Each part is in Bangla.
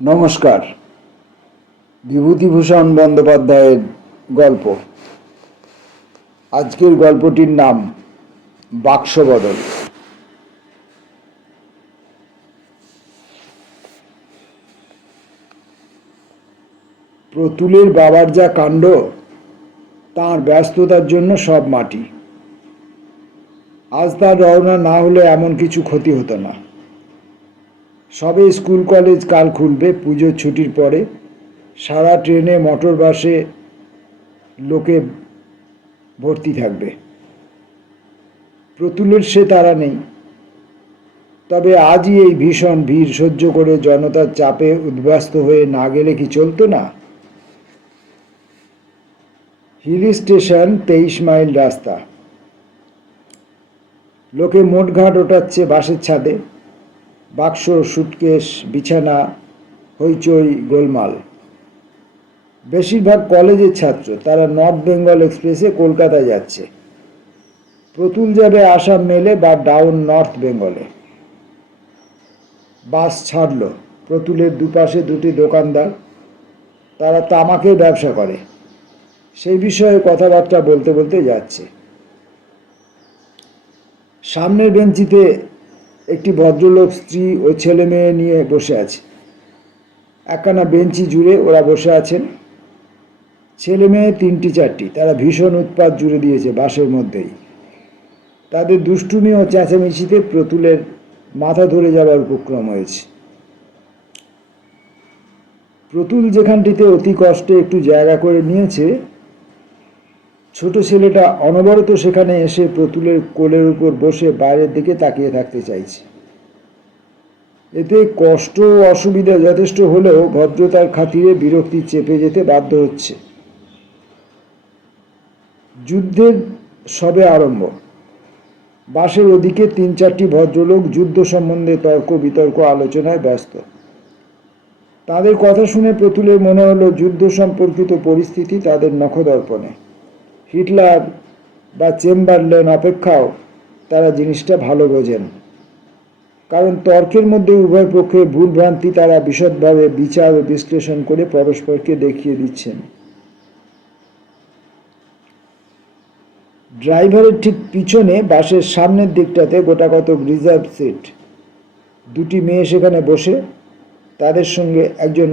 নমস্কার। বিভূতিভূষণ বন্দ্যোপাধ্যায়ের গল্প। আজকের গল্পটির নাম বাক্সবদল। প্রতুলের বাবার যা কাণ্ড, তাঁর ব্যস্ততার জন্য সব মাটি। আজ তার রওনা না হলে এমন কিছু ক্ষতি হতো না। সবে স্কুল কলেজ কাল খুলবে, পুজোর ছুটির পরে। সারা ট্রেনে মোটর বাসে লোকে ভর্তি থাকবে। প্রতুলের সে তাড়া নেই। তবে আজই এই ভীষণ ভিড় সহ্য করে জনতার চাপে উদ্বাস্ত হয়ে না গেলে কি চলতো না? হিল স্টেশন 23 মাইল রাস্তা। লোকে মোটঘাট ওঠাচ্ছে বাসের ছাদে। বাক্স, সুটকেস, বিছানা, হইচই, গোলমাল। বেশিরভাগ কলেজের ছাত্র। তারা নর্থ বেঙ্গল এক্সপ্রেসে কলকাতায় যাচ্ছে। প্রতুল যাবে আসাম মেলে বা ডাউন নর্থ বেঙ্গলে। বাস ছাড়ল। প্রতুলের দুপাশে দুটি দোকানদার। তারা তামাকের ব্যবসা করে। সেই বিষয়ে কথাবার্তা বলতে বলতে যাচ্ছে। সামনের বেঞ্চিতে একটি ভদ্রলোক স্ত্রী ও ছেলে মেয়ে নিয়ে বসে আছে। একখানা বেঞ্চি জুড়ে ওরা বসে আছেন। ছেলে মেয়ে 3-4টি। তারা ভীষণ উৎপাত জুড়ে দিয়েছে বাসের মধ্যেই। তাদের দুষ্টুমি ও চেঁচামেচিতে প্রতুলের মাথা ধরে যাবার উপক্রম হয়েছে। প্রতুল যেখানটিতে অতি কষ্টে একটু জায়গা করে নিয়েছে, ছোট ছেলেটা অনবরত সেখানে এসে প্রতুলের কোলের উপর বসে বাইরের দিকে তাকিয়ে থাকতে চাইছে। এতে কষ্ট ও অসুবিধা যথেষ্ট হলেও ভদ্রতার খাতিরে বিরক্তি চেপে যেতে বাধ্য হচ্ছে। যুদ্ধের সবে আরম্ভ। বাসের ওদিকে 3-4টি ভদ্রলোক যুদ্ধ সম্বন্ধে তর্ক বিতর্ক আলোচনায় ব্যস্ত। তাদের কথা শুনে প্রতুলের মনে হলো যুদ্ধ সম্পর্কিত পরিস্থিতি তাদের নখদর্পণে। হিটলার বা চেম্বারলেন অপেক্ষাও তারা জিনিসটা ভালো বোঝেন। কারণ তর্কের মধ্যে উভয় পক্ষে ভুলভ্রান্তি তারা বিশদভাবে বিচার ও বিশ্লেষণ করে পরস্পরকে দেখিয়ে দিচ্ছেন। ড্রাইভারের ঠিক পিছনে বাসের সামনের দিকটাতে গোটাকত রিজার্ভ সিট। দুটি মেয়ে সেখানে বসে। তাদের সঙ্গে একজন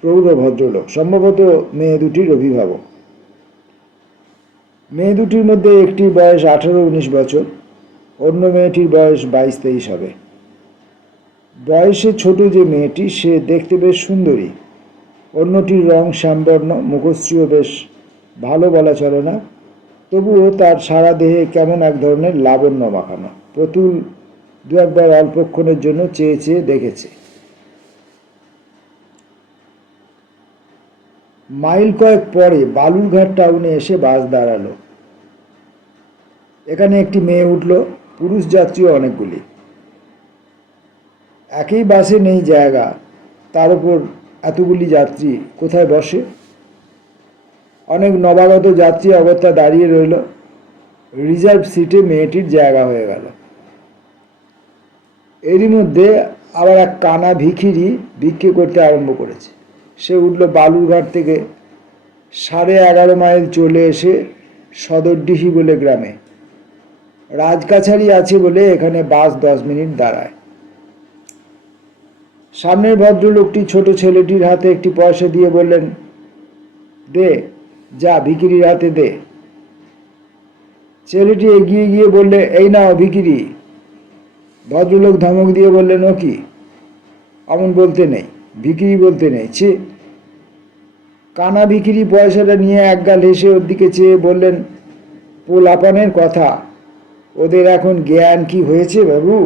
প্রৌঢ় ভদ্রলোক, সম্ভবত মেয়ে দুটির অভিভাবক। মেয়ে দুটির মধ্যে একটির বয়স 18-19 বছর, অন্য মেয়েটির বয়স 22-23 হবে। বয়সে ছোট যে মেয়েটি, সে দেখতে বেশ সুন্দরী। অন্যটির রং শ্যামবর্ণ, মুখশ্রীও বেশ ভালো বলা চলে না, তবুও তার সারা দেহে কেমন এক ধরনের লাবণ্য মাখানো। প্রতুল দু একবার অল্পক্ষণের জন্য চেয়ে চেয়ে দেখেছে। মাইল কয়েক পরে বালুরঘাট টাউনে এসে বাস দাঁড়ালো। এখানে একটি মেয়ে উঠল, পুরুষ যাত্রীও অনেকগুলি। একই বাসে নেই জায়গা, তার উপর এতগুলি যাত্রী কোথায় বসে? অনেক নবাগত যাত্রী অগত্যা দাঁড়িয়ে রইল। রিজার্ভ সিটে মেয়েটির জায়গা হয়ে গেল। এরই মধ্যে আবার এক কানা ভিখিরি ভিক্ষে করতে আরম্ভ করেছে। সে উঠল বালুরঘাট থেকে 11.5 মাইল চলে এসে সদরডিহি বলে গ্রামে। রাজকাছারি আছে বলে এখানে বাস 10 মিনিট দাঁড়ায়। সামনের ভদ্রলোকটি ছোট ছেলেটির হাতে একটি পয়সা দিয়ে বললেন, দে, যা ভিখিরির হাতে দে। ছেলেটি এগিয়ে গিয়ে বললে, এই নাও ভিখিরি। ভদ্রলোক ধমক দিয়ে বললেন, ও কি, অমন বলতে নেই, ভিখিরি বলতে নেই, ছে। কানা ভিখিরি পয়সাটা নিয়ে একগাল হেসে ওর দিকে চেয়ে বললেন, পোলাপানের কথা, ওদের এখন জ্ঞান কি হয়েছে বাবু?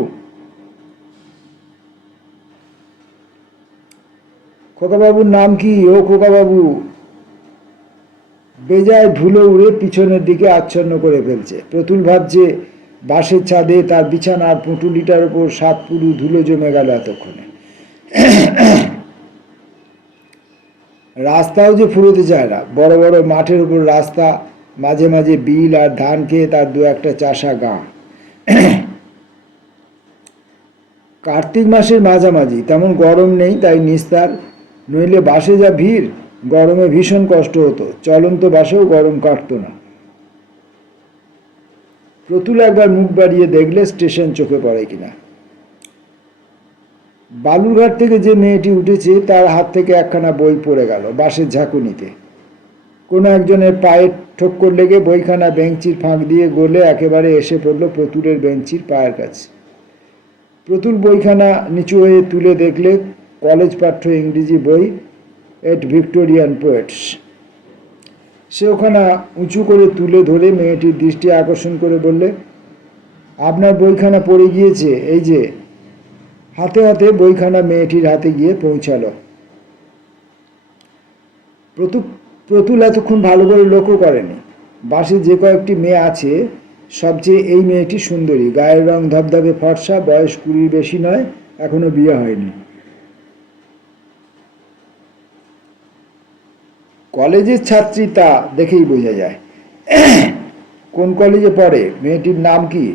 খোকাবাবুর নাম কি? ও খোকাবাবু। বেজায় ধুলো উড়ে পিছনের দিকে আচ্ছন্ন করে ফেলছে। প্রতুল ভাবছে বাসের ছাদে তার বিছানার পুঁটুলিটার উপর 7 পুরু ধুলো জমে গেল এতক্ষণে। রাস্তাও যে ফুরোতে চায় না। বড় বড় মাঠের উপর রাস্তা, মাঝে মাঝে বিল আর ধান খেয়ে তার 2-1টা চাষা গাঁ। কার্তিক মাসের মাঝামাঝি, তেমন গরম নেই, তাই নিস্তার। নইলে বাসে যা ভিড়, গরমে ভীষণ কষ্ট হতো। চলন্ত বাসেও গরম কাটতো না। প্রতুল একবার মুখ বাড়িয়ে দেখলে স্টেশন চোখে পড়ে কিনা। বালুরঘাট থেকে যে মেয়েটি উঠেছে তার হাত থেকে একখানা বই পড়ে গেল বাসের ঝাঁকুনিতে। কোনো একজনের পায়ে ঠোক্কর লেগে বইখানা বেঞ্চির ফাঁক দিয়ে গলে একেবারে এসে পড়ল প্রতুলের বেঞ্চির পায়ের কাছে। প্রতুল বইখানা নিচু হয়ে তুলে দেখলে কলেজ পাঠ্য ইংরেজি বই, এট ভিক্টোরিয়ান পোয়েটস। সে ওখানা উঁচু করে তুলে ধরে মেয়েটির দৃষ্টি আকর্ষণ করে বললে, আপনার বইখানা পড়ে গিয়েছে, এই যে। হাতে হাতে বইখানা মেয়েটির হাতে গিয়ে পৌঁছালো। প্রতুল এতক্ষণ ভালো করে লক্ষ্য করেনি। বাসে যে কয়েকটি মেয়ে আছে, সবচেয়ে এই মেয়েটি সুন্দরী। গায়ের রং ধবধবে ফর্সা, বয়স 20 বেশি নয়, এখনো বিয়ে হয়নি। কলেজের ছাত্রী তা দেখেই বোঝা যায়। কোন কলেজে পড়ে, মেয়েটির নাম কি?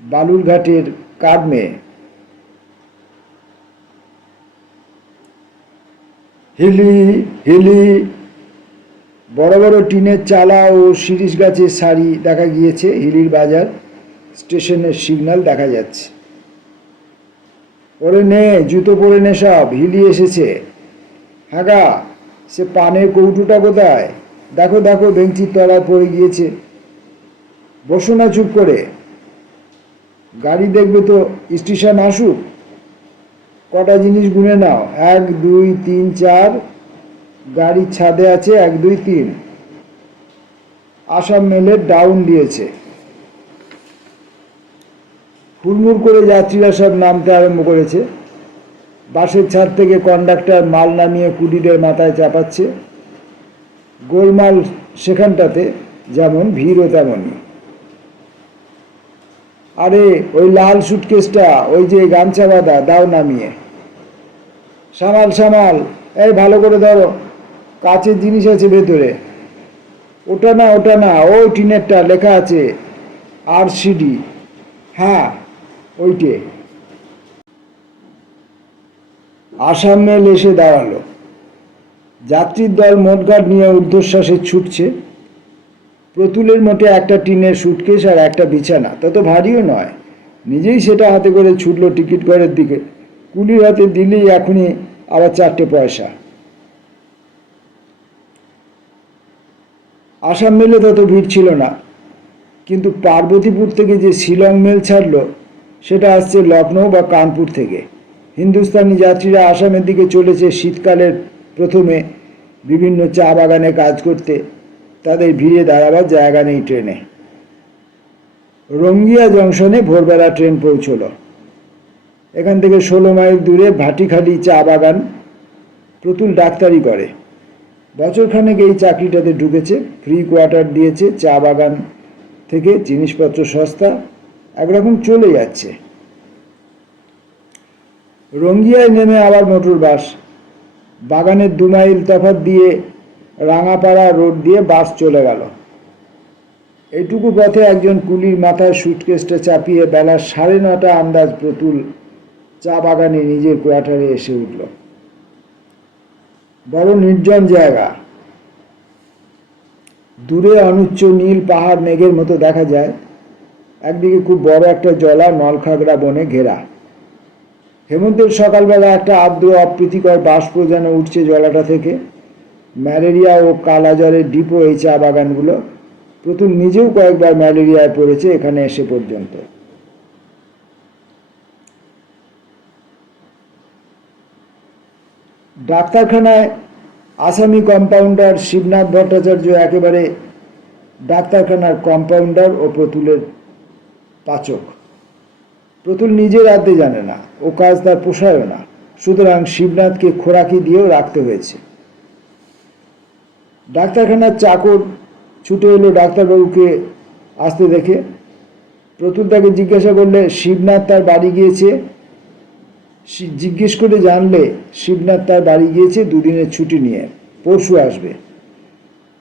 বালুরঘাটের কার মেয়ে? হিলি হিলি। বড় বড় টিনের চালা ও শিরিষ গাছের সারি দেখা গিয়েছে। হিলির বাজার, স্টেশনের সিগন্যাল দেখা যাচ্ছে। ওরে নে, জুতো পরে নে সব, হিলি এসেছে। হাগা, সে পানের কৌটোটা কোথায়? দেখো দেখো, বেঞ্চির তলায় পড়ে গিয়েছে। বসো না চুপ করে, গাড়ি দেখবে তো, স্টেশন আসুক। কটা জিনিস গুনে নাও, 1 2 3 4। গাড়ির ছাদে আছে 1 2 3। আসাম মেলের ডাউন দিয়েছে। হুড়মুড় করে যাত্রীরা সব নামতে আরম্ভ করেছে। বাসের ছাদ থেকে কন্ডাক্টর মাল নামিয়ে কুলিদের মাথায় চাপাচ্ছে। গোলমাল সেখানটাতে যেমন, ভিড়ও তেমনই। আরে ওই লাল সুটকেসটা, ওই যে গামছা বাঁধা, দাও নামিয়ে। সামাল সামাল, এই ভালো করে ধরো, কাচের জিনিস আছে ভেতরে। ওটা না ওটা না, ওই টিনেরটা, লেখা আছে RCD। হ্যাঁ ওইটে। আসাম মেল এসে দাঁড়ালো। যাত্রীর দল মোটগার্ড নিয়ে ঊর্ধ্বশ্বাসে ছুটছে। প্রতুলের মোটে একটা টিনের সুটকেস আর একটা বিছানা, তত ভারীও নয়। নিজেই সেটা হাতে করে ছুটল টিকিট ঘরের দিকে। কুলির হাতে দিলেই এখনই আবার 4টে পয়সা। আসাম মেলে তত ভিড় ছিল না, কিন্তু পার্বতীপুর থেকে যে শিলং মেল ছাড়ল, সেটা আসছে লখনৌ বা কানপুর থেকে। হিন্দুস্তানি যাত্রীরা আসামের দিকে চলেছে শীতকালের প্রথমে বিভিন্ন চা বাগানে কাজ করতে। তাদের ভিড়ে দাঁড়াবার জায়গা নেই ট্রেনে। রঙ্গিয়া জংশনে ভোরবেলা ট্রেন পৌঁছলো। এখান থেকে 16 মাইল দূরে ভাটিখালি চা বাগান। প্রতুল ডাক্তারি করে, বছরখানেক এই চাকরিটাতে ঢুকেছে। ফ্রি কোয়ার্টার দিয়েছে, চা বাগান থেকে জিনিসপত্র সস্তা, একরকম চলে যাচ্ছে। রঙ্গিয়ায় নেমে আবার মোটর বাস। বাগানের 2 মাইল তফাৎ দিয়ে রাঙাপাড়া রোড দিয়ে বাস চলে গেল। এইটুকু পথে একজন কুলির মাথায় সুটকেসটা চাপিয়ে বেলা 9:30 আন্দাজ প্রতুল চা বাগানে নিজের কোয়ার্টারে এসে উঠল। বড় নির্জন জায়গা। দূরে অনুচ্চ নীল পাহাড় মেঘের মতো দেখা যায়। একদিকে খুব বড় একটা জলা, নলখাগড়া বনে ঘেরা। হেমন্তের সকালবেলা একটা আর্দ্র অপ্রীতিকর বাষ্প যেন উঠছে জলাটা থেকে। ম্যালেরিয়া ও কালাজ্বরের ডিপো এই চা বাগানগুলো। প্রতুল নিজেও কয়েকবার ম্যালেরিয়ায় পড়েছে এখানে এসে পর্যন্ত। ডাক্তারখানায় আসামি কম্পাউন্ডার শিবনাথ ভট্টাচার্য একেবারে ডাক্তারখানার কম্পাউন্ডার ও প্রতুলের পাচক। প্রতুল নিজের আদতে জানে না, ও কাজ তার পোষায়ও না, সুতরাং শিবনাথকে খোরাকি দিয়েও রাখতে হয়েছে। ডাক্তারখানার চাকর ছুটে এলো ডাক্তারবাবুকে আসতে দেখে। প্রতুল তাকে জিজ্ঞাসা করলে শিবনাথ তার বাড়ি গিয়েছে। জিজ্ঞেস করে জানলে শিবনাথ তার বাড়ি গিয়েছে 2 দিনের ছুটি নিয়ে, পরশু আসবে।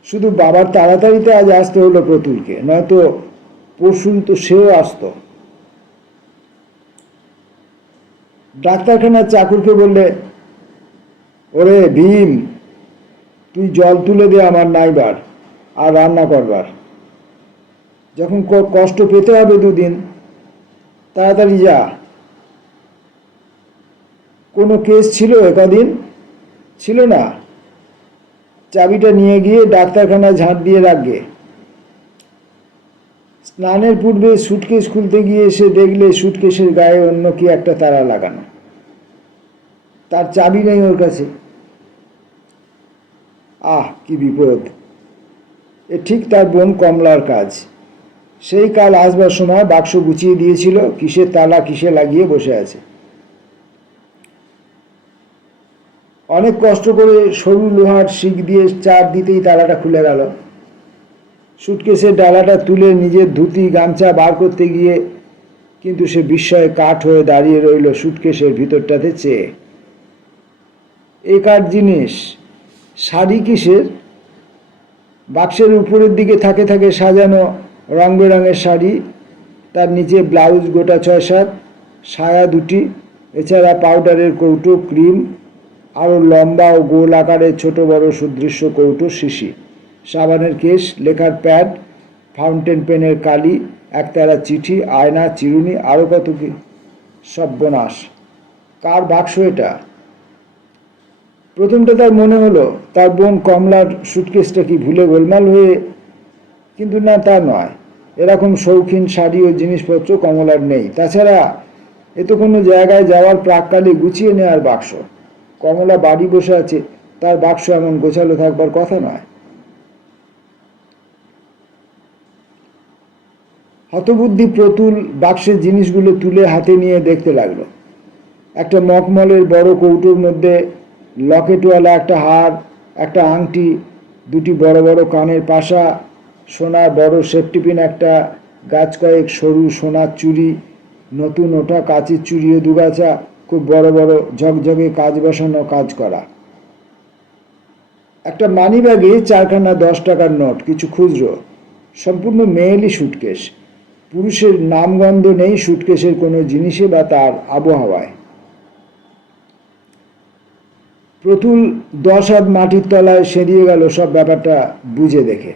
শুধু বাবার তাড়াতাড়িতে আজ আসতে হলো প্রতুলকে, নয়তো পরশু তো সেও আসতো। ডাক্তারখানার চাকরকে বললে, ওরে ভীম, তুই জল তুলে দে আমার নাইবার আর রান্না করবার। যখন কষ্ট পেতে হবে দুদিন, তাড়াতাড়ি যা। কোনো কেস ছিল একদিন? ছিল না। চাবিটা নিয়ে গিয়ে ডাক্তারখানায় ঝাঁট দিয়ে রাখবে। স্নানের পূর্বে সুটকেস খুলতে গিয়ে এসে দেখলে সুটকেসের গায়ে অন্য কি একটা তারা লাগানো। তার চাবি নেই ওর কাছে। আহ, কি বিপদ! এ ঠিক তার বোন কমলার কাজ। সেই কাল আসবার সময় বাক্স গুছিয়ে দিয়েছিল, কিসের তালা কিসে লাগিয়ে বসে আছে। অনেক কষ্ট করে সরু লোহার শিক দিয়ে চার দিতেই তালাটা খুলে গেল। সুটকেসের ডালাটা তুলে নিজের ধুতি গামছা বার করতে গিয়ে কিন্তু সে বিস্ময়ে কাঠ হয়ে দাঁড়িয়ে রইল সুটকেসের ভিতরটাতে চেয়ে। এ কাঠ জিনিস, শাড়ি কিসের? বাক্সের উপরের দিকে থাকে থাকে সাজানো রং বেরঙের শাড়ি, তার নিচে ব্লাউজ গোটা 6-7, সায়া দুটি, এছাড়া পাউডারের কৌটো, ক্রিম, আরও লম্বা ও গোল আকারের ছোট বড় সুদৃশ্য কৌটো, শিশি, সাবানের কেস, লেখার প্যাড, ফাউন্টেন পেনের কালি, একতারা চিঠি, আয়না, চিরুনি, আরও কত কি। সর্বনাশ! কার বাক্স এটা? প্রথমটা তার মনে হলো তার বোন কমলার সুটকেসটা কি ভুলে গোলমাল হয়ে, কিন্তু না, তা নয়। এরকম শৌখিন শাড়ি ও জিনিসপত্র কমলার নেই। তাছাড়া এ তো কোনো জায়গায় যাওয়ার প্রাক্কালে গুছিয়ে নেওয়ার বাক্স। কমলা বাড়ি বসে আছে, তার বাক্স এমন গোছালো থাকবার কথা নয়। হতবুদ্ধি প্রতুল বাক্সের জিনিসগুলো তুলে হাতে নিয়ে দেখতে লাগলো। একটা মখমলের বড় কৌটোর মধ্যে লকেটওয়ালা একটা হার, একটা আংটি, দুটি বড় বড় কানের পাশা, সোনার বড় সেফটিপিন একটা, গাছ কয়েক সরু সোনার চুড়ি, নতুন ওঠা কাচের চুড়িও দুগাছা, খুব বড় বড় ঝকঝকে কাজ বসানো কাজ করা। একটা মানি ব্যাগে 4খানা 10 টাকার নোট, কিছু খুচরো। সম্পূর্ণ মেয়েলি সুটকেস। পুরুষের নামগন্ধ নেই সুটকেসের কোনো জিনিসে বা তার আবহাওয়ায়। প্রতুল 10 হাত মাটির তলায় সেরিয়ে গেল সব ব্যাপারটা বুঝে দেখে।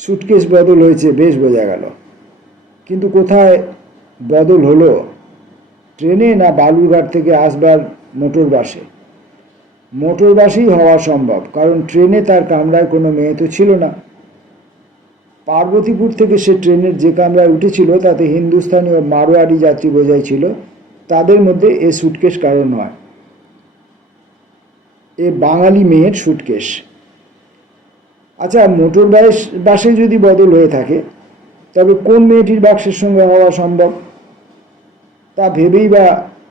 সুটকেস বদল হয়েছে, বেশ বোঝা গেল। কিন্তু কোথায় বদল হলো? ট্রেনে না বালুরঘাট থেকে আসবার মোটর বাসে? মোটর বাসেই হওয়া সম্ভব, কারণ ট্রেনে তার কামরায় কোনো মেয়ে তো ছিল না। পার্বতীপুর থেকে সে ট্রেনের যে কামরায় উঠেছিল তাতে হিন্দুস্তানি ও মারোয়াড়ি যাত্রী বোঝাই ছিল। তাদের মধ্যে এ সুটকেস কারণ নয়, এ বাঙালি মেয়ের সুটকেস। আচ্ছা, মোটর বাসে যদি বদল হয়ে থাকে, তবে কোন মেয়েটির বাক্সের সঙ্গে হওয়া সম্ভব? তা ভেবেই বা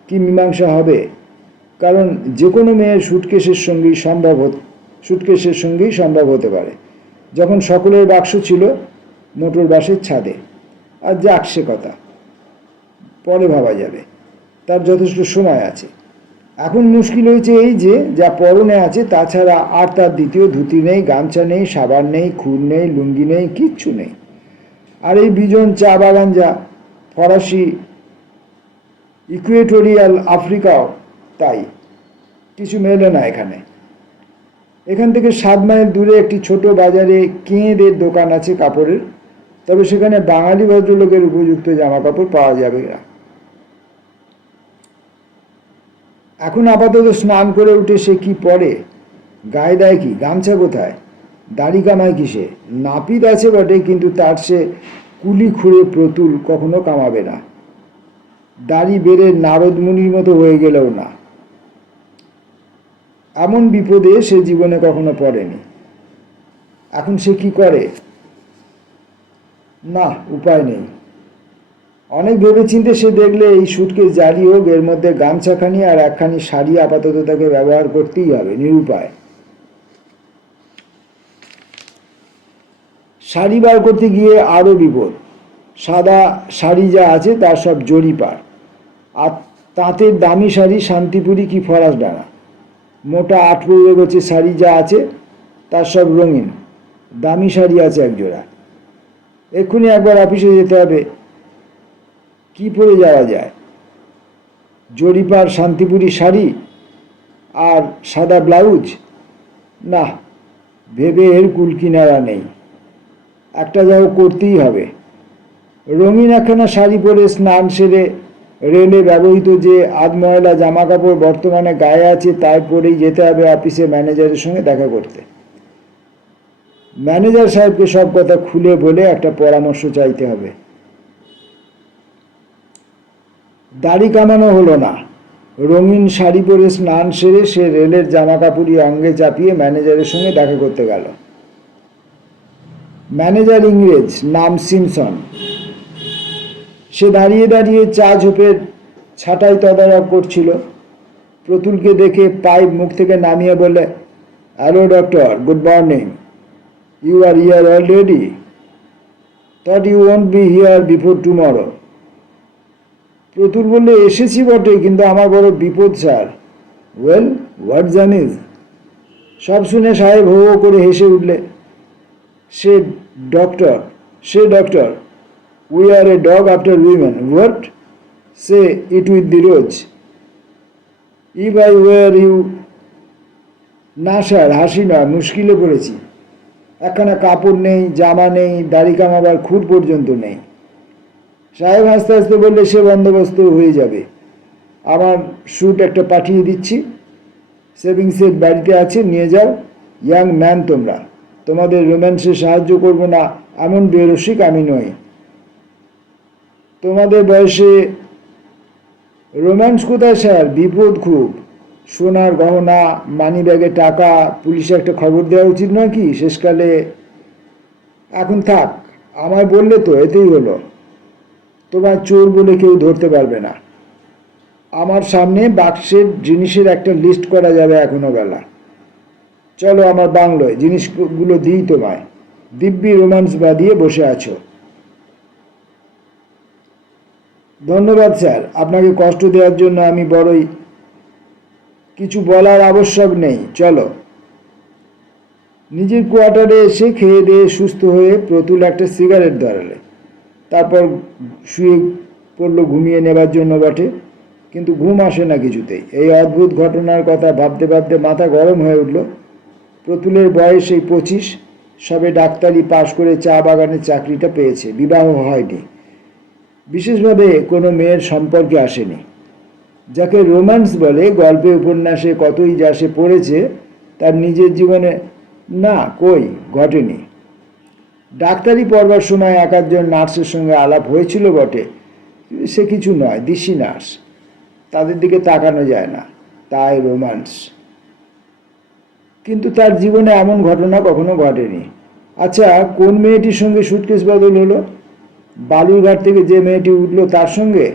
কি মীমাংসা হবে? কারণ যে কোনো মেয়ের সুটকেসের সঙ্গেই সম্ভব হতে পারে, যখন সকলের বাক্স ছিল মোটর বাসের ছাদে। আর যাক, সে কথা পরে ভাবা যাবে, তার যথেষ্ট সময় আছে। এখন মুশকিল হয়েছে এই যে, যা পরনে আছে তাছাড়া আর তার দ্বিতীয় ধুতি নেই, গামছা নেই, সাবান নেই, খুর নেই, লুঙ্গি নেই, কিচ্ছু নেই। আর এই বিজন চা বাগান, যা ফরাসি ইকুয়েটোরিয়াল আফ্রিকাও তাই, কিছু মেলে না এখানে। এখান থেকে 7 মাইল দূরে একটি ছোট বাজারে কেঁদের দোকান আছে কাপড়ের, তবে সেখানে বাঙালি ভদ্রলোকের উপযুক্ত জামা কাপড় পাওয়া যাবে না। এখন আপাতত স্নান করে উঠে সে কি পরে? গায়ে দেয় কি? গামছা কোথায়? দাড়ি কামায় কিসে? নাপিত আছে বটে, কিন্তু তার সে কুলি খুঁড়ে প্রতুল কখনো কামাবে না। দাড়ি বেড়ে নারদ মুনির মতো হয়ে গেলেও না। এমন বিপদে সে জীবনে কখনো পড়েনি। এখন সে কি করে? না, উপায় নেই। অনেক ভেবেচিন্তে সে দেখলে এই সুটকেস জারি হোক, এর মধ্যে গামছাখানি আর একখানি শাড়ি আপাতত তাকে ব্যবহার করতেই হবে, নিরুপায়। শাড়ি বার করতে গিয়ে আরও বিপদ। সাদা শাড়ি যা আছে তার সব জরিপার, আর তাঁতের দামি শাড়ি শান্তিপুরি কি ফরাস ডানা। মোটা 8 গোছের শাড়ি যা আছে তার সব রঙিন। দামি শাড়ি আছে একজোড়া। এক্ষুনি একবার অফিসে যেতে হবে, কি পরে যাওয়া যায়? জরিপার শান্তিপুরি শাড়ি আর সাদা ব্লাউজ, না, ভেবে এর কুল কিনারা নেই। একটা যাও করতেই হবে। রঙিন একখানা শাড়ি পরে স্নান সেরে রেলে ব্যবহৃত যে আধময়লা জামা কাপড় বর্তমানে গায়ে আছে তাই পরেই যেতে হবে অফিসে ম্যানেজারের সঙ্গে দেখা করতে। ম্যানেজার সাহেবকে সব কথা খুলে বলে একটা পরামর্শ চাইতে হবে। দাড়ি কামানো হলো না। রঙিন শাড়ি পরে স্নান সেরে সে রেলের জামা কাপড়ি অঙ্গে চাপিয়ে ম্যানেজারের সঙ্গে দেখা করতে গেল। ম্যানেজার ইংরেজ, নাম সিমসন। সে দাঁড়িয়ে দাঁড়িয়ে চা ঝোপের ছাঁটাই তদারক করছিল। প্রতুলকে দেখে পাইপ মুখ থেকে নামিয়ে বলে, hello doctor, good morning. You are here already? Thought you won't be here before tomorrow. Pratul বললে, এসেছি বটে, কিন্তু আমার বড় বিপদ স্যার। ওয়েল, হোয়াট জানিস? সব শুনে সাহেব হো হো করে হেসে উঠলে। Say doctor, we are a dog after women. What? Say it with the rose. If I were you. না স্যার, হাসি নয়, মুশকিলে পড়েছি। একখানা কাপড় নেই, জামা নেই, দাড়ি কামাবার খুর পর্যন্ত নেই। সাহেব হাসতে হাসতে বললে, সে বন্দোবস্ত হয়ে যাবে। আমার স্যুট একটা পাঠিয়ে দিচ্ছি, সেভিং সেট বাড়িতে আছে, নিয়ে যাও। ইয়াং ম্যান তোমরা, তোমাদের রোম্যান্সে সাহায্য করব না এমন বেরসিক আমি নই। তোমাদের বয়সে রোম্যান্স কোথায় স্যার? বিপদ খুব। সোনার গহনা, মানি ব্যাগে টাকা, পুলিশে একটা খবর দেওয়া উচিত নয় কি শেষকালে? এখন থাক, আমায় বললে তো, এতেই হলো। তোমার চোর বলে কেউ ধরতে পারবে না। আমার সামনে বাক্সের জিনিসের একটা লিস্ট করা যাবে এখনো বেলা। চলো আমার বাংলোয়, জিনিসগুলো দিই তোমায়। দিব্যি রোম্যান্স বাঁধিয়ে বসে আছো। ধন্যবাদ স্যার, আপনাকে কষ্ট দেওয়ার জন্য আমি বড়ই। কিছু বলার আবশ্যক নেই, চলো। নিজের কোয়ার্টারে এসে খেয়ে দিয়ে সুস্থ হয়ে প্রতুল একটা সিগারেট ধরালে। তারপর শুয়ে পড়ল ঘুমিয়ে নেবার জন্য বটে, কিন্তু ঘুম আসে না কিছুতেই। এই অদ্ভুত ঘটনার কথা ভাবতে ভাবতে মাথা গরম হয়ে উঠল। প্রতুলের বয়স এই 25, সবে ডাক্তারি পাশ করে চা বাগানের চাকরিটা পেয়েছে, বিবাহ হয়নি, বিশেষভাবে কোনো মেয়ের সম্পর্কে আসেনি। যাকে রোম্যান্স বলে, গল্পে উপন্যাসে কতই যা সে পড়েছে, তার নিজের জীবনে না, কই ঘটেনি। ডাক্তারি পড়বার সময় এক একজন নার্সের সঙ্গে আলাপ হয়েছিল বটে, সে কিছু নয়, দিশি নার্স, তাদের দিকে তাকানো যায় না, তাই রোম্যান্স। কিন্তু তার জীবনে এমন ঘটনা কখনো ঘটেনি। আচ্ছা, কোন মেয়েটির সঙ্গে সুটকেস বদল হলো? বালুরঘাট থেকে যে মেয়েটি উঠল তার সঙ্গে?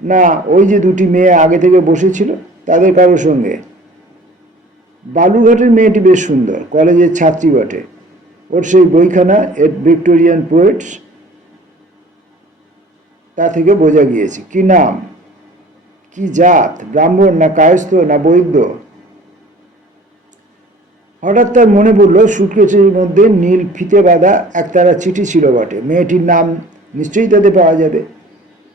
না, ওই যে দুটি মেয়ে আগে থেকে বসেছিল তাদের কারোর সঙ্গে। বালুরঘাটের মেয়েটি বেশ সুন্দর, কলেজের ছাত্রী বটে। ওর সেই বইখানা এট ভিক্টোরিয়ান পোয়েটস, তা থেকে বোঝা গিয়েছে। কি নাম, কি জাত, ব্রাহ্মণ না কায়স্থ না বৈদ্য? হঠাৎ তার মনে পড়ল সুটকেসের মধ্যে নীল ফিতে বাঁধা একতারা চিঠি ছিল বটে। মেয়েটির নাম নিশ্চয়ই তাতে পাওয়া যাবে।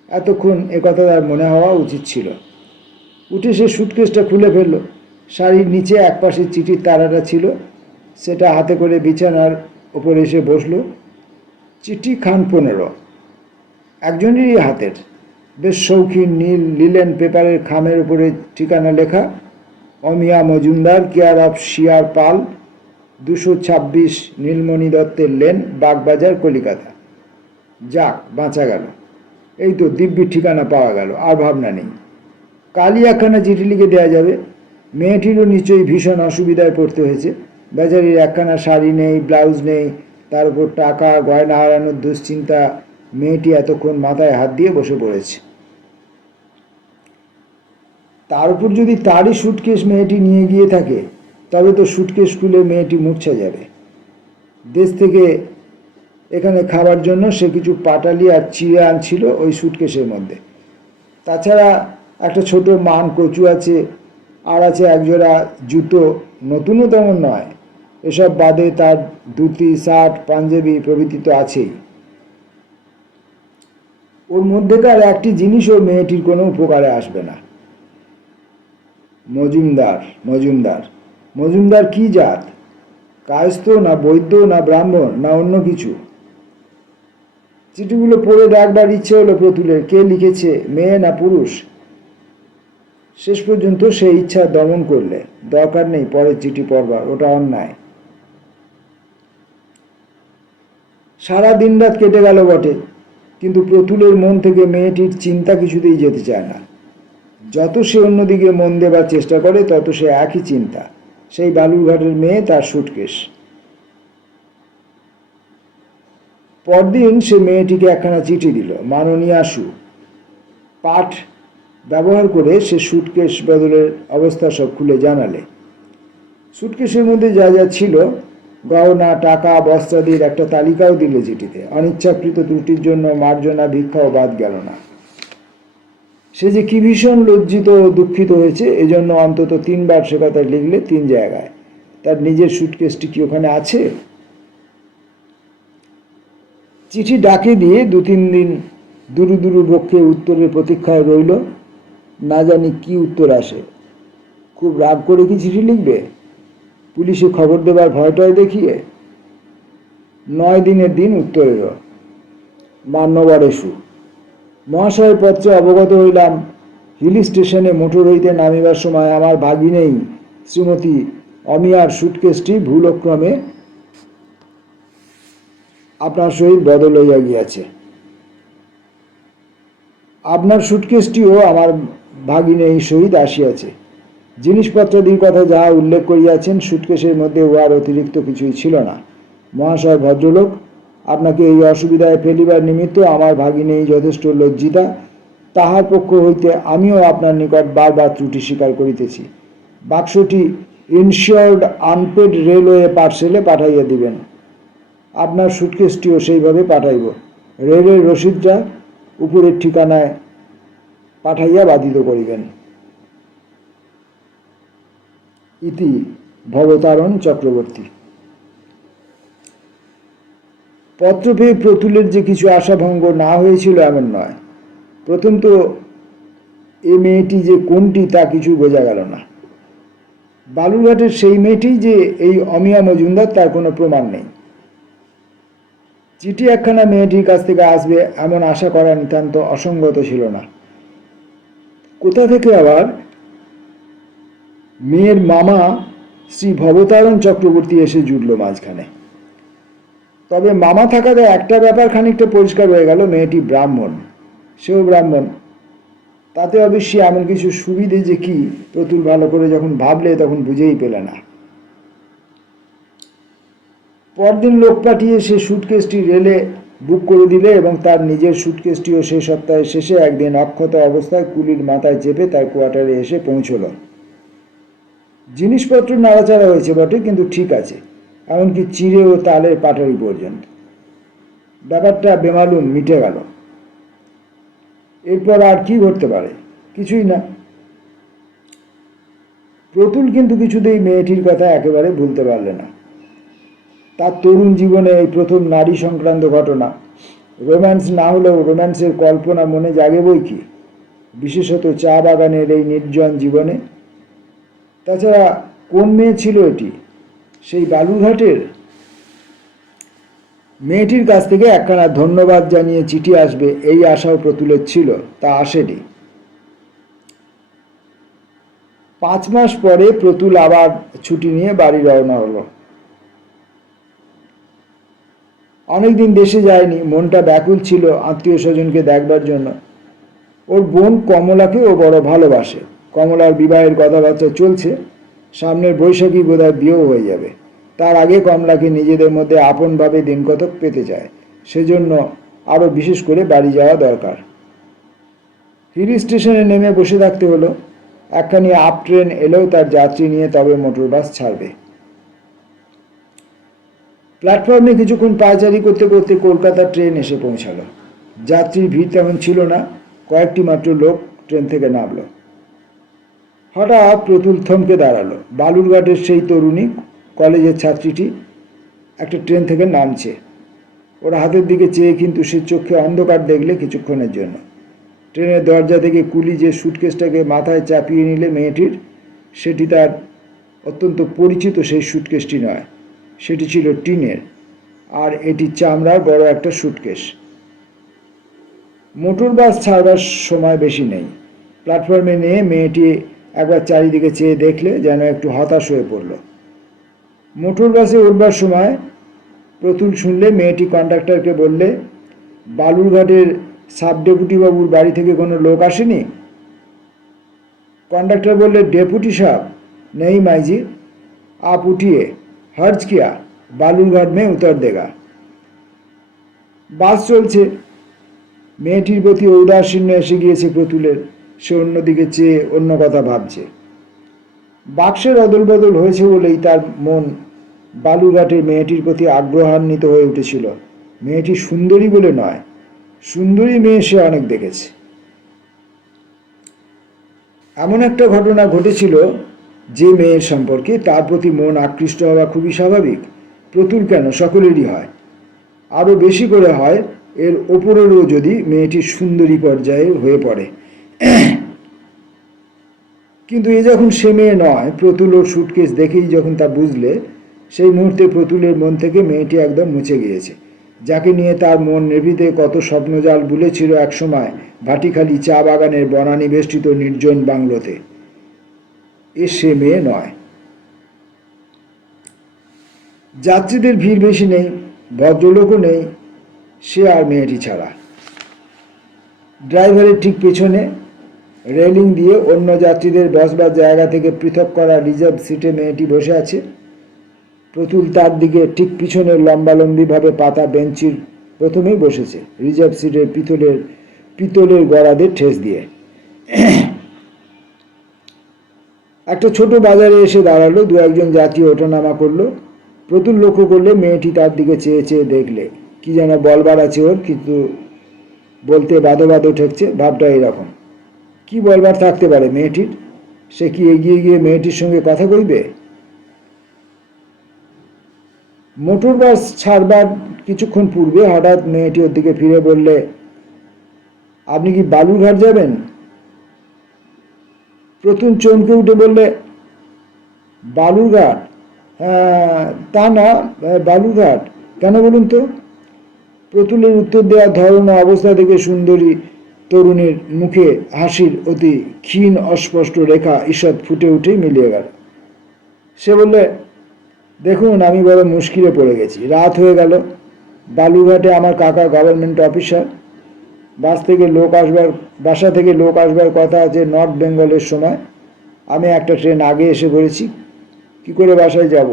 এতক্ষণ একথা তার মনে হওয়া উচিত ছিল। উঠে সে সুটকেসটা খুলে ফেলল। শাড়ির নিচে একপাশে চিঠির তারাটা ছিল, সেটা হাতে করে বিছানার ওপরে এসে বসল। চিঠি খান 15, একজনেরই হাতের, বেশ শৌখিন নীল লিলেন পেপারের খামের উপরে ঠিকানা লেখা, অমিয়া মজুমদার, কেয়ার অফ শিয়ার পাল, 226 নীলমণি দত্তের লেন, বাগবাজার, কলিকাতা। যাক, বাঁচা গেল। এই তো দিব্যি ঠিকানা পাওয়া গেল, আর ভাবনা নেই। কালই একখানা চিঠি লিখে দেওয়া যাবে। মেয়েটিরও নিশ্চয়ই ভীষণ অসুবিধায় পড়তে হয়েছে। বেচারির একখানা শাড়ি নেই, ব্লাউজ নেই, তার উপর টাকা গয়না হারানোর দুশ্চিন্তা। মেয়েটি এতক্ষণ মাথায় হাত দিয়ে বসে পড়েছে। তার উপর যদি তারই সুটকেস মেয়েটি নিয়ে গিয়ে থাকে, তবে তো সুটকেস খুলে মেয়েটি মূর্ছা যাবে। দেশ থেকে এখানে খাবার জন্য সে কিছু পাটালি আর চিড়ে আনছিল ওই সুটকেসের মধ্যে। তাছাড়া একটা ছোট মান কচু আছে, আর আছে একজোড়া জুতো, নতুনও তেমন নয়। এসব বাদে তার ধুতি, শার্ট, পাঞ্জাবি প্রভৃতি তো আছেই। ওর মধ্যেকার একটি জিনিসও মেয়েটির কোনো উপকারে আসবে না। মজুমদার মজুমদার মজুমদার কি জাত? কায়স্থ না বৈদ্য না ব্রাহ্মণ না অন্য কিছু? চিঠিগুলো পড়ে ডাকবার ইচ্ছে হলো প্রতুলের। কে লিখেছে, মেয়ে না পুরুষ? শেষ পর্যন্ত সে ইচ্ছা দমন করলে। দরকার নেই পরের চিঠি পড়বার, ওটা অন্যায়। সারা দিন রাত কেটে গেল বটে, কিন্তু প্রতুলের মন থেকে মেয়েটির চিন্তা কিছুতেই যেতে চায় না। যত সে অন্যদিকে মন দেবার চেষ্টা করে তত সে একই চিন্তা, সেই বালুরঘাটের মেয়ে, তার সুটকেস। পরদিন সে মেয়েটিকে একখানা চিঠি দিল, মাননীয়াসু। পাঠ ব্যবহার করে সে সুটকেস বদলের অবস্থা সব খুলে জানালে। সুটকেসের মধ্যে যা যা ছিল, গহনা, টাকা, বস্ত্রাদির একটা তালিকাও দিলে চিঠিতে। অনিচ্ছাকৃত ত্রুটির জন্য মার্জনা ভিক্ষাও বাদ গেল না। সে যে কি ভীষণ লজ্জিত ও দুঃখিত হয়েছে, এজন্য অন্তত 3বার সে কথা লিখলে 3 জায়গায়। তার নিজের সুটকেসটি কি ওখানে আছে? চিঠি ডাকে দিয়ে 2-3 দিন দুরু দুরু বক্ষে উত্তরের প্রতীক্ষায় রইল। না জানি কি উত্তর আসে। খুব রাগ করে কি চিঠি লিখবে? পুলিশে খবর দেবার ভয়টায় দেখিয়ে? 9 দিনের দিন উত্তর এলো। মান্যবরেশু, মহাশয়ের পত্রে অবগত হইলাম, হিল স্টেশনে মোটর হইতে নামিবার সময় আমার ভাগিনেই শ্রীমতী অমিয়ার সুটকেসটি ভুলক্রমে আপনার সহিত বদল হইয়া গিয়াছে। আপনার সুটকেসটিও আমার ভাগিনেই সহিত আসিয়াছে। জিনিসপত্রাদির কথা যাহা উল্লেখ করিয়াছেন, সুটকেসের মধ্যে উহার অতিরিক্ত কিছুই ছিল না। মহাশয় ভদ্রলোক, আপনাকে এই অসুবিধায় ফেলিবার নিমিত্ত আমার ভাগিনেই যথেষ্ট লজ্জিতা। তাহার পক্ষ হইতে আমিও আপনার নিকট বারবার ত্রুটি স্বীকার করিতেছি। বাক্সটি ইনশিওর্ড আনপেড রেলওয়ে পার্সেলে পাঠাইয়া দিবেন। আপনার সুটকেসটিও সেইভাবে পাঠাইব। রেলের রসিদটা উপরের ঠিকানায় পাঠাইয়া বাধিত করিবেন। ইতি ভবতারণ চক্রবর্তী। পত্র পেয়ে প্রতুলের যে কিছু আশাভঙ্গ না হয়েছিল এমন নয়। প্রথম তো এ মেয়েটি যে কোনটি তা কিছু বোঝা গেল না। বালুরঘাটের সেই মেয়েটি যে এই অমিয়া মজুমদার তার কোনো প্রমাণ নেই। চিঠি একখানা মেয়েটির কাছ থেকে আসবে এমন আশা করা নিতান্ত অসঙ্গত ছিল না। কোথা থেকে আবার মেয়ের মামা শ্রী ভবতারণ চক্রবর্তী এসে জুটল মাঝখানে। তবে মামা থাকাতে একটা ব্যাপার খানিকটা পরিষ্কার হয়ে গেল, মেয়েটি ব্রাহ্মণ, সেও ব্রাহ্মণ। তাতে অবশ্যই এমন কিছু সুবিধে যে কি, প্রতুল ভালো করে যখন ভাবলে তখন বুঝেই পেলে না। পরদিন লোক পাঠিয়ে সে সুটকেসটি রেলে বুক করে দিলে এবং তার নিজের সুটকেসটিও সে সপ্তাহের শেষে একদিন অক্ষত অবস্থায় কুলির মাথায় চেপে তার কোয়ার্টারে এসে পৌঁছল। জিনিসপত্র নাড়াচাড়া হয়েছে বটে, কিন্তু ঠিক আছে, এমনকি চিড়ে ও তালের পাটারি পর্যন্ত। ব্যাপারটা বেমালুম মিটে গেল। এরপর আর কি ঘটতে পারে? কিছুই না। প্রতুল কিন্তু কিছুতেই মেয়েটির কথা একেবারে ভুলতে পারলে না। তার তরুণ জীবনে এই প্রথম নারী সংক্রান্ত ঘটনা। রোম্যান্স না হলেও রোম্যান্সের কল্পনা মনে জাগে বই কি, বিশেষত চা বাগানের এই নির্জন জীবনে। তাছাড়া কোন মেয়ে ছিল এটি? সেই বালুরঘাটের? মেয়েটির কাছ থেকে একখানা ধন্যবাদ জানিয়ে চিঠি আসবে এই আশাও প্রতুলের ছিল, তা আসেনি। 5 মাস পরে প্রতুল আবার ছুটি নিয়ে বাড়ি রওনা হলো। অনেকদিন দেশে যায়নি, মনটা ব্যাকুল ছিল আত্মীয় স্বজনকে দেখবার জন্য। ওর বোন কমলাকে ও বড় ভালোবাসে। কমলার বিবাহের কথাবার্তা চলছে, সামনের বৈশাখী বোধহয় বিয়েও হয়ে যাবে। তার আগে কমলাকে নিজেদের মধ্যে আপনভাবে দিনকতক পেতে চায়, সেজন্য আরও বিশেষ করে বাড়ি যাওয়া দরকার। হিল স্টেশনে নেমে বসে থাকতে হলো। একখানি আপ ট্রেন এলেও তার যাত্রী নিয়ে তবে মোটর বাস ছাড়বে। প্ল্যাটফর্মে কিছুক্ষণ পায়চারি করতে করতে কলকাতা ট্রেন এসে পৌঁছালো। যাত্রীর ভিড় তেমন ছিল না, কয়েকটি মাত্র লোক ট্রেন থেকে নামল। হঠাৎ প্রতুল থমকে দাঁড়ালো। বালুরঘাটের সেই তরুণী, কলেজের ছাত্রীটি একটা ট্রেন থেকে নামছে। ওর হাতের দিকে চেয়ে কিন্তু সে চোখে অন্ধকার দেখলে কিছুক্ষণের জন্য। ট্রেনের দরজা থেকে কুলি যে সুটকেসটাকে মাথায় চাপিয়ে নিলে মেয়েটির, সেটি তার অত্যন্ত পরিচিত সেই সুটকেসটি নয়, সেটি ছিল টিনের, আর এটি চামড়ার বড় একটা সুটকেস। মোটর বাস ছাড়বার সময় বেশি নেই। প্ল্যাটফর্মে নিয়ে মেয়েটি একবার চারিদিকে চেয়ে দেখলে যেন একটু হতাশ হয়ে পড়ল। মোটর বাসে উঠবার সময় প্রতুল শুনলে মেয়েটি কন্ডাক্টরকে বললে, বালুরঘাটের সাব ডেপুটি বাবুর বাড়ি থেকে কোনো লোক আসেনি? কন্ডাক্টর বললে, डेपुटी साहब नहीं माई जी, आप उठिए, हर्ज किया, बालूरघाट में उतर देगा। বাস চলছে। মেয়েটির প্রতি ঔদাসীন্য এসে গিয়েছে প্রতুলের। সে অন্যদিকে চেয়ে অন্য কথা ভাবছে। বাক্সের অদল বদল হয়েছে বলেই তার মন বালুরঘাটের মেয়েটির প্রতি আগ্রহান্বিত হয়ে উঠেছিল। মেয়েটি সুন্দরী বলে নয়, সুন্দরী মেয়ে সে অনেক দেখেছে। এমন একটা ঘটনা ঘটেছিল যে মেয়ের সম্পর্কে তার প্রতি মন আকৃষ্ট হওয়া খুবই স্বাভাবিক। প্রতুল কেন, সকলেরই হয়। আরও বেশি করে হয় এর ওপরেরও যদি মেয়েটি সুন্দরী পর্যায়ে হয়ে পড়ে। কিন্তু এ যখন সে মেয়ে নয়, প্রতুল ওর সুটকেস দেখেই যখন তা বুঝলে, সেই মুহূর্তে প্রতুলের মন থেকে মেয়েটি একদম মুছে গিয়েছে। যাকে নিয়ে তার মন নেভিতে কত স্বপ্নজাল বুলেছিল একসময় ভাটিখালি চা বাগানের বনানী বেষ্টিত নির্জন বাংলোতে, এ সে মেয়ে নয়। যাত্রীদের ভিড় বেশি নেই, ভদ্রলোকও নেই, সে আর মেয়েটি ছাড়া। ড্রাইভারের ঠিক পেছনে রেলিং দিয়ে অন্য যাত্রীদের বসবার জায়গা থেকে পৃথক করা রিজার্ভ সিটে মেয়েটি বসে আছে। প্রতুল তার দিকে ঠিক পিছনের লম্বালম্বিভাবে পাতা বেঞ্চির প্রথমেই বসেছে, রিজার্ভ সিটের পিতলের গড়াদের ঠেস দিয়ে। একটা ছোট বাজারে এসে দাঁড়ালো। দু একজন যাত্রী ওঠানামা করলো। প্রতুল লক্ষ্য করলে মেয়েটি তার দিকে চেয়ে চেয়ে দেখলে। কি যেন বলবার আছে ওর, কিন্তু বলতে বাধো বাধো ঠেকছে। ভাবটা এরকম, কি বলবার থাকতে পারে মেয়েটির? সে কি এগিয়ে গিয়ে মেয়েটির সঙ্গে কথা কইবে? মোটর বাস ছাড়বার কিছুক্ষণ পূর্বে হঠাৎ মেয়েটি ওর দিকে ফিরে বললে, আপনি কি বালুরঘাট যাবেন? প্রতুল চমকে উঠে বললে, বালুরঘাট? তা না, বালুরঘাট কেন বলুন তো? প্রতুলের উত্তর দেওয়ার ধরন ও অবস্থা থেকে সুন্দরী তরুণীর মুখে হাসির অতি ক্ষীণ অস্পষ্ট রেখা ঈষৎ ফুটে উঠেই মিলিয়ে গেল। সে বললে, দেখুন, আমি বড় মুশকিলে পড়ে গেছি। রাত হয়ে গেল। বালুরঘাটে আমার কাকা গভর্নমেন্ট অফিসার। বাসা থেকে লোক আসবার কথা আছে নর্থ বেঙ্গলের সময়। আমি একটা ট্রেন আগে এসে পড়েছি। কি করে বাসায় যাব?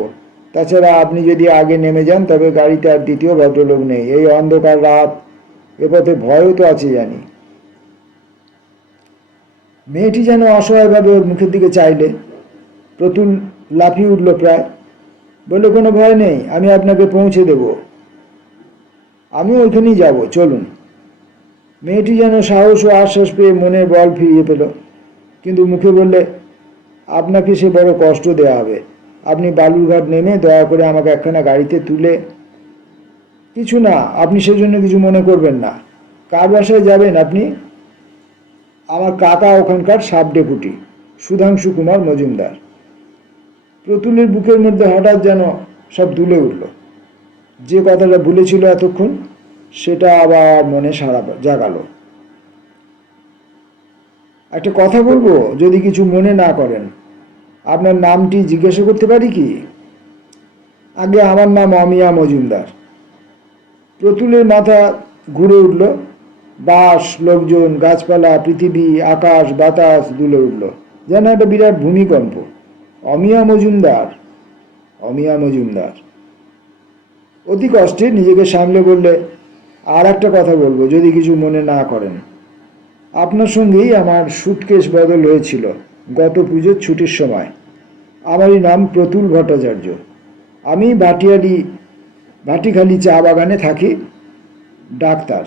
তাছাড়া আপনি যদি আগে নেমে যান তবে গাড়িতে আর দ্বিতীয় ভদ্রলোক নেই। এই অন্ধকার রাত, এ পথে ভয়ও তো আছে জানি। মেয়েটি যেন অসহায়ভাবে ওর মুখের দিকে চাইলে। প্রতুল লাফিয়ে উঠল প্রায়। বললে, কোনো ভয় নেই, আমি আপনাকে পৌঁছে দেব। আমি ওইখানেই যাব, চলুন। মেয়েটি যেন সাহস ও আশ্বাস পেয়ে মনের বল ফিরিয়ে পেল, কিন্তু মুখে বললে, আপনাকে সে বড় কষ্ট দেওয়া হবে। আপনি বালুরঘাট নেমে দয়া করে আমাকে একখানা গাড়িতে তুলে। কিছু না, আপনি সেজন্য কিছু মনে করবেন না। কার বাসায় যাবেন আপনি? আমার কাকা ওখানকার সাব ডেপুটি, সুধাংশু কুমার মজুমদার। প্রতুলের বুকের মধ্যে হঠাৎ যেন সব দুলে উঠল। যে কথাটা ভুলেছিল এতক্ষণ, সেটা আবার মনে জাগালো। একটা কথা বলবো, যদি কিছু মনে না করেন। আপনার নামটি জিজ্ঞাসা করতে পারি কি? আগে আমার নাম অমিয়া মজুমদার। প্রতুলের মাথা ঘুরে উঠল। বাস, লোকজন, গাছপালা, পৃথিবী, আকাশ, বাতাস দুলে উঠল, যেন একটা বিরাট ভূমিকম্প। অমিয়া মজুমদার, অমিয়া মজুমদার। অতি কষ্টে নিজেকে সামলে বললে, আর একটা কথা বলবো, যদি কিছু মনে না করেন। আপনার সঙ্গেই আমার সুটকেস বদল হয়েছিল গত পুজোর ছুটির সময়। আমারই নাম প্রতুল ভট্টাচার্য। আমি ভাটিখালি চা বাগানে থাকি, ডাক্তার।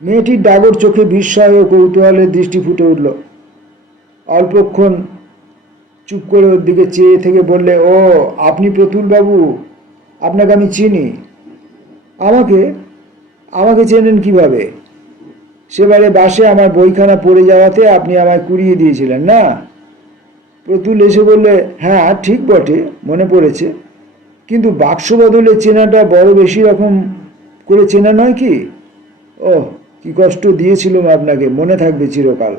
মেয়েটির ডাগর চোখে বিস্ময় ও কৌতূহলের দৃষ্টি ফুটে উঠল। অল্পক্ষণ চুপ করে ওর দিকে চেয়ে থেকে বললে, ও আপনি প্রতুল বাবু, আপনাকে আমি চিনি। আমাকে চেনেন কিভাবে? সেবারে বাসে আমার বইখানা পড়ে যাওয়াতে আপনি আমায় কুড়িয়ে দিয়েছিলেন না? প্রতুল এসে বললে, হ্যাঁ ঠিক বটে, মনে পড়েছে, কিন্তু বাক্স বদলে চেনাটা বড় বেশি রকম করে চেনা নয় কি? ওহ, কি কষ্ট দিয়েছিলাম আপনাকে, মনে থাকবে চিরকাল।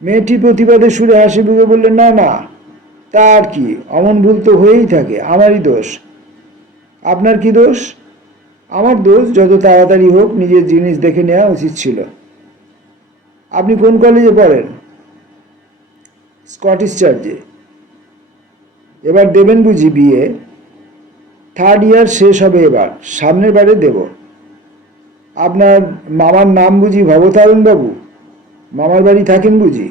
মেয়েটি প্রতিবাদের সুরে হাসি বুকে বললে, না না, তার কি, অমন ভুল তো হয়েই থাকে, আমারই দোষ। আপনার কি দোষ? আমার দোষ যত তাড়াতাড়ি হোক নিজের জিনিস দেখে নেওয়া উচিত ছিল। আপনি কোন কলেজে পড়েন? স্কটিশ চার্চে। এবার দেবেন বুঝি বিয়ে? থার্ড ইয়ার শেষ হবে এবার, সামনের বারে দেব। আপনার মামার নাম বুঝি ভবতারণবাবু? মামার বাড়ি থাকেন বুঝি?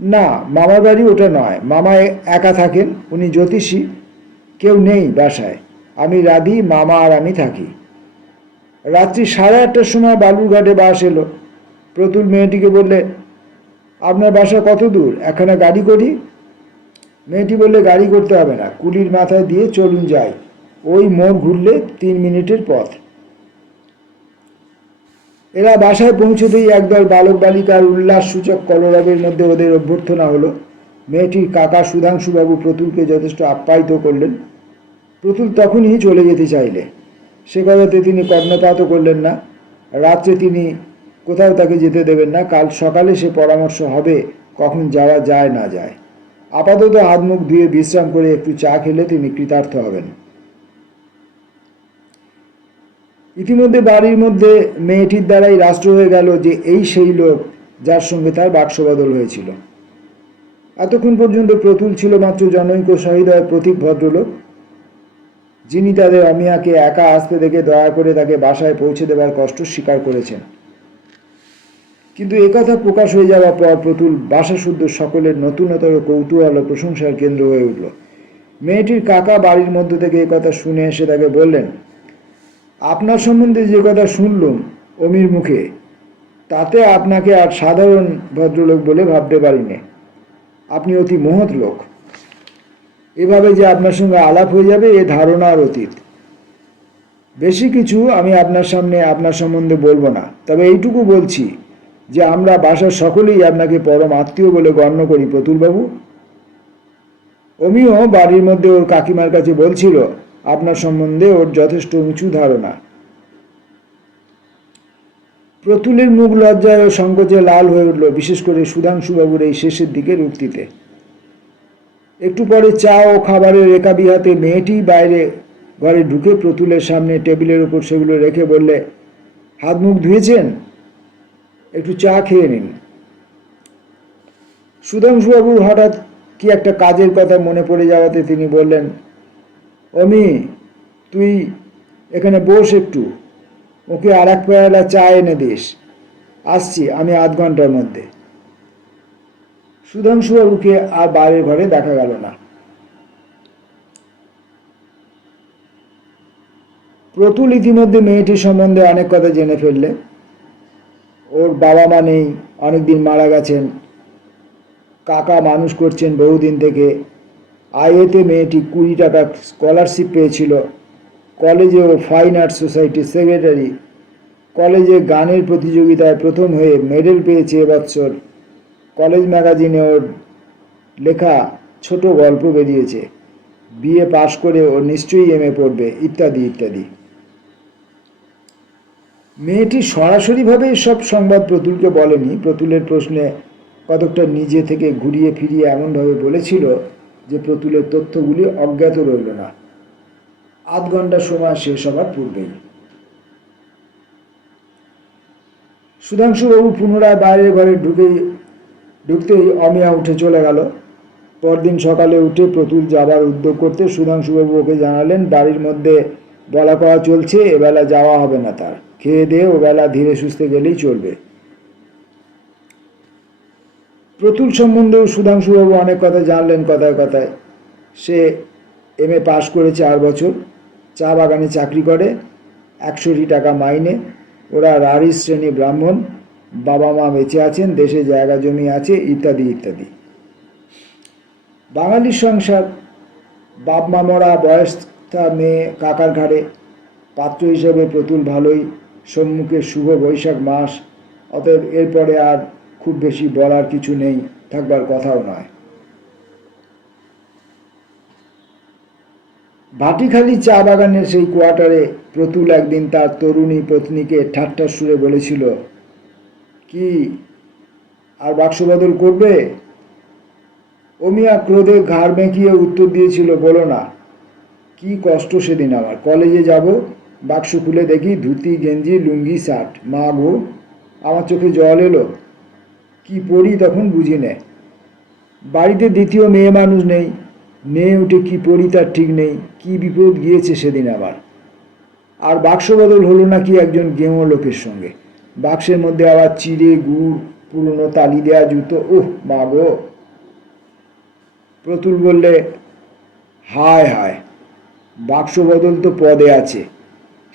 না, মামার বাড়ি ওটা নয়, মামা একা থাকেন, উনি জ্যোতিষী, কেউ নেই বাসায়, আমি রাধি, মামা আর আমি থাকি। রাত্রি 8:30টার সময় বালুরঘাটে বাস এলো। প্রতুল মেয়েটিকে বললে, আপনার বাসা কত দূর, একখানা গাড়ি করি? মেয়েটি বললে, গাড়ি করতে হবে না, কুলির মাথায় দিয়ে চলুন যাই, ওই মোড় ঘুরলে 3 মিনিটের পথ। এরা বাসায় পৌঁছতেই একদল বালক বালিকার উল্লাসসূচক কলরবের মধ্যে ওদের অভ্যর্থনা হলো। মেয়েটির কাকা সুধাংশুবাবু প্রতুলকে যথেষ্ট আপ্যায়িত করলেন। প্রতুল তখনই চলে যেতে চাইলে, সে কথাতে তিনি কর্ণপাতও করলেন না। রাত্রে তিনি কোথাও তাকে যেতে দেবেন না, কাল সকালে সে পরামর্শ হবে কখন যাওয়া যায় না যায়। আপাতত হাত মুখ ধুয়ে বিশ্রাম করে একটু চা খেলে তিনি কৃতার্থ হবেন। ইতিমধ্যে বাড়ির মধ্যে মেয়েটির দ্বারাই রাষ্ট্র হয়ে গেল যে এই সেই লোক যার সঙ্গে তার বাক্সবদল হয়েছিল। এতক্ষণ পর্যন্ত প্রতুল ছিল মাত্র জনৈক সহৃদয় প্রতীক ভদ্রলোক, যিনি তাদের অমিয়াকে একা আসতে দেখে দয়া করে তাকে বাসায় পৌঁছে দেবার কষ্ট স্বীকার করেছেন। কিন্তু একথা প্রকাশ হয়ে যাওয়ার পর প্রতুল বাসাশুদ্ধ সকলের নতুনতর কৌতূহল ও প্রশংসার কেন্দ্র হয়ে উঠল। মেয়েটির কাকা বাড়ির মধ্য থেকে একথা শুনে এসে তাকে বললেন, আপনার সম্বন্ধে যে কথা শুনলুম অমির মুখে, তাতে আপনাকে আর সাধারণ ভদ্রলোক বলে ভাবতে পারিনি। আপনি অতি মহৎ লোক। এভাবে যে আপনার সঙ্গে আলাপ হয়ে যাবে এ ধারণার অতীত। বেশি কিছু আমি আপনার সামনে আপনার সম্বন্ধে বলবো না, তবে এইটুকু বলছি যে আমরা বাসার সকলেই আপনাকে পরম আত্মীয় বলে গণ্য করি প্রতুলবাবু। অমিও বাড়ির মধ্যে ওর কাকিমার কাছে বলছিল আপনার সম্বন্ধে ওর যথেষ্ট উঁচু ধারণা। প্রতুলের মুখ লজ্জায় ও সংকোচে লাল হয়ে উঠল, বিশেষ করে সুধাংশুবাবুর এই শেষের দিকের উক্তিতে। একটু পরে চা ও খাবারের রেকাবি হাতে মেয়েটি বাইরে ঘরে ঢুকে প্রতুলের সামনে টেবিলের উপর সেগুলো রেখে বললে, হাত মুখ ধুয়েছেন? একটু চা খেয়ে নিন। সুধাংশুবাবুর হঠাৎ কি একটা কাজের কথা মনে পড়ে যাওয়াতে তিনি বললেন, অমি, তুই এখানে বস একটু, ওকে আর এক পেয়ালা চা এনে দিস, আসছি আমি আধ ঘন্টার মধ্যে। সুধাংশুবাবুকে আর বাইরের ঘরে দেখা গেল না। প্রতুল ইতিমধ্যে মেয়েটির সম্বন্ধে অনেক কথা জেনে ফেললে। ওর বাবা মা নেই, অনেকদিন মারা গেছেন, কাকা মানুষ করছেন বহুদিন থেকে, আইএতে মেয়েটি 20 টাকা স্কলারশিপ পেয়েছিল, কলেজে ও ফাইন আর্টস সোসাইটির সেক্রেটারি, কলেজে গানের প্রতিযোগিতায় প্রথম হয়ে মেডেল পেয়েছে এবছর, কলেজ ম্যাগাজিনে ওর লেখা ছোট গল্প বেরিয়েছে, বিএ পাশ করে ও নিশ্চয়ই এমএ পড়বে, ইত্যাদি ইত্যাদি। মেয়েটি সরাসরিভাবে সব সংবাদ প্রতুলকে বলেনি। প্রতুলের প্রশ্নে কতকটা নিজে থেকে ঘুরিয়ে ফিরিয়ে এমনভাবে বলেছিল যে প্রতুলের তথ্যগুলি অজ্ঞাত রইল না। আধ ঘন্টা সময় শেষ হবার পূর্বেই সুধাংশুবাবু পুনরায় বাইরের ঘরে ঢুকতেই অমিয়া উঠে চলে গেল। পরদিন সকালে উঠে প্রতুল যাবার উদ্যোগ করতে সুধাংশুবাবু ওকে জানালেন, বাড়ির মধ্যে বলা কওয়া চলছে, এবেলা যাওয়া হবে না তার, খেয়ে দিয়ে ওবেলা ধীরে সুস্থে গেলেই চলবে। প্রতুল সম্বন্ধেও সুধাংশুবাবু অনেক কথা জানলেন কথায় কথায়। সে এমএ পাশ করে 4 বছর, চা বাগানে চাকরি করে, 100 টাকা মাইনে, ওরা রাঢ়ী শ্রেণী ব্রাহ্মণ, বাবা মা বেঁচে আছেন, দেশে জায়গা জমি আছে, ইত্যাদি ইত্যাদি। বাঙালির সংসার, বাপ মা মরা, বয়স্কা মেয়ে কাকার ঘাড়ে, পাত্র হিসেবে প্রতুল ভালোই। সম্মুখে শুভ বৈশাখ মাস, অতএব এরপরে আর খুব বেশি বলার কিছু নেই, থাকবার কথাও নয়। ভাটিখালি চা বাগানের সেই কোয়ার্টারে প্রতুল একদিন তার তরুণী পত্নীকে ঠাট্টার সুরে বলেছিল, কি আর বাক্স বদল করবে? অমিয়া ক্রোধে ঘাড় বেঁকিয়ে উত্তর দিয়েছিল, বলো না। কি কষ্ট সেদিন আমার, কলেজে যাব, বাক্স খুলে দেখি ধুতি গেঞ্জি লুঙ্গি শার্ট, মা গো, আমার চোখে জল এলো। কি পড়ি তখন বুঝি নে। বাড়িতে দ্বিতীয় মেয়ে মানুষ নেই, মেয়ে উঠে কি পড়ি তার ঠিক নেই। কি বিপদ গিয়েছে সেদিন আবার। আর বাক্স বদল হলো নাকি একজন গেঁয়ো লোকের সঙ্গে। বাক্সের মধ্যে আবার চিড়ে গুড়, পুরনো তালি দেয়া জুতো। ওহ মা গো! প্রতুল বললে, হায় হায়, বাক্স বদল তো পদে আছে,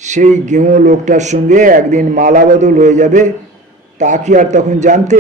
সেই গেঁয়ো লোকটার সঙ্গে একদিন মালা বদল হয়ে যাবে, তা কি আর তখন জানতে?